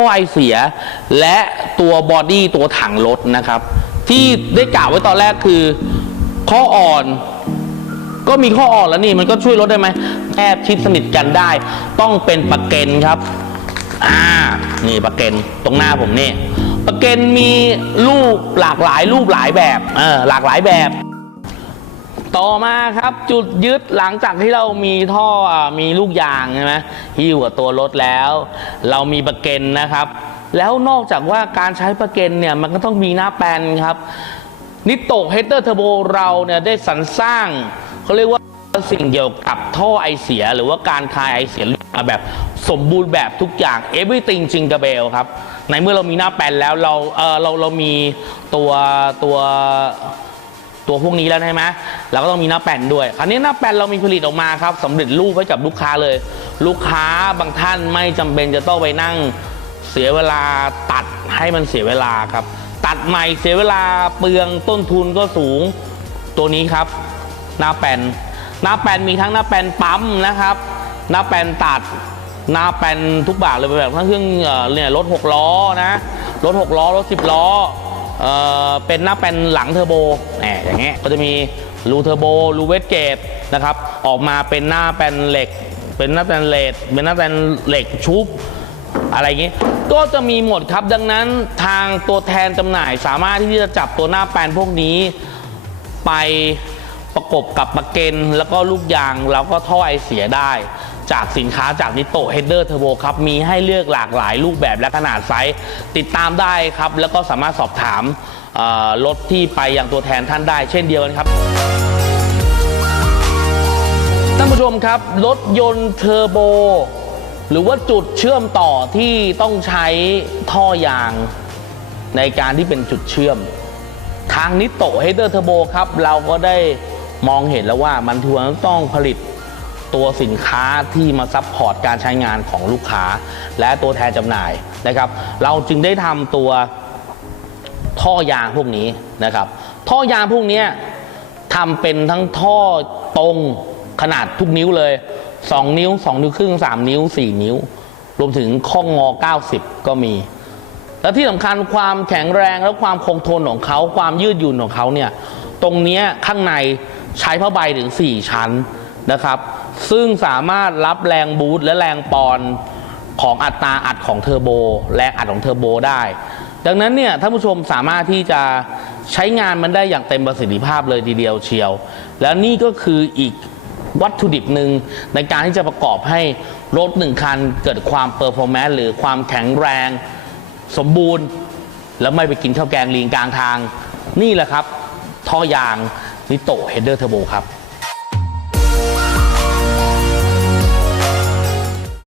ท่อไอเสีย และตัวบอดี้ตัวถังรถนะครับ ที่ได้กล่าวไว้ตอนแรกคือ ข้ออ่อน ก็มีข้ออ่อนแล้วนี่มันก็ช่วยลดได้ไหมแทบชิดสนิทกันได้ ต้องเป็นปะเกนครับอ่านี่ปะเกนตรงหน้าผมนี่ปะเกนมีรูปหลากหลายรูปหลายแบบเออหลากหลายแบบ ต่อมาครับจุดยึดหลังจากที่เรามีท่อมีลูกยางใช่ไหมหิ้วกับตัวรถแล้ว เรามีประเก็นนะครับ แล้วนอกจากว่าการใช้ประเก็นเนี่ยมันก็ต้องมีหน้าแปลนครับ นิโตเฮดเ d อร์เทอร์โบเราเนี่ยได้สรรสร้างเขาเรียกว่าสิ่งเกี่ยวกับท่อไอเสีย หรือว่าการคายไอเสียแบบสมบูรณ์แบบทุกอย่าง everything จริงกระเบลครับในเมื่อเรามีหน้าแปลนแล้วเราเออเราเรามีตัวตัว ตัวพวกนี้แล้วใช่ไหมเราก็ต้องมีหน้าแป้นด้วย คราวนี้หน้าแป้นเรามีผลิตออกมาครับสำเร็จรูปไว้กับลูกค้าเลย ลูกค้าบางท่านไม่จำเป็นจะต้องไปนั่งเสียเวลาตัดให้มันเสียเวลาครับ ตัดใหม่เสียเวลาเปลืองต้นทุนก็สูงตัวนี้ครับ หน้าแป้นหน้าแป้นมีทั้งหน้าแป้นปั๊มนะครับ หน้าแป้นตัดหน้าแป้นทุกแบบเลยแบบทั้งเครื่องเอ่อเนี่ยรถหกล้อนะรถหกล้อรถสิบล้อ เอ่อเป็นหน้าแปลนหลังเทอร์โบแหมอย่างเงี้ยก็จะมีรูเทอร์โบรูเวสเกตนะครับออกมาเป็นหน้าแปลนเหล็ก เป็นหน้าแปลนเหล็กเป็นหน้าแปลนเหล็กชุบอะไรอย่างงี้ยก็จะมีหมดครับดังนั้นทางตัวแทนจำหน่ายสามารถที่จะจับตัวหน้าแปลนพวกนี้ ไปประกบกับประเกนแล้วก็ลูกยางแล้วก็ท่อไอเสียได้ จากสินค้าจากนิโตเฮดเดอร์เทอร์โบครับมีให้เลือกหลากหลายรูปแบบและขนาดไซส์ติดตามได้ครับ แล้วก็สามารถสอบถามรถที่ไปยังตัวแทนท่านได้ เช่นเดียวกันครับท่านผู้ชมครับ รถยนต์เทอร์โบหรือว่าจุดเชื่อมต่อที่ต้องใช้ท่อยางในการที่เป็นจุดเชื่อม ทางนิโตเฮดเดอร์เทอร์โบครับ เราก็ได้มองเห็นแล้วว่ามันทวนต้องผลิต ตัวสินค้าที่มาซัพพอร์ตการใช้งานของลูกค้า และตัวแทนจำหน่ายนะครับ เราจึงได้ทำตัวท่อยางพวกนี้นะครับ ท่อยางพวกนี้ทำเป็นทั้งท่อตรงขนาดทุกนิ้วเลย 2 นิ้ว 2 นิ้วครึ่ง 3 นิ้ว 4 นิ้ว รวมถึงข้องงอ 90 ก็มี และที่สำคัญความแข็งแรงและความคงทนของเขาความยืดหยุ่นของเขาเนี่ยตรงนี้ข้างในใช้ผ้าใบถึง 4 ชั้นนะครับ ซึ่งสามารถรับแรงบูตและแรงปอนของอัตราอัดของเทอร์โบแรงอัดของเทอร์โบได้ ดังนั้นเนี่ยท่านผู้ชมสามารถที่จะใช้งานมันได้อย่างเต็มประสิทธิภาพเลยทีเดียวเชียว แล้วนี่ก็คืออีกวัตถุดิบหนึ่งในการที่จะประกอบให้รถหนึ่งคันเกิดความเปอร์ฟอร์แมนซ์หรือความแข็งแรง สมบูรณ์ แล้วไม่ไปกินข้าวแกงลีงกลางทาง นี่แหละครับ ท่อยางนิโตเฮดเดอร์เทอร์โบครับ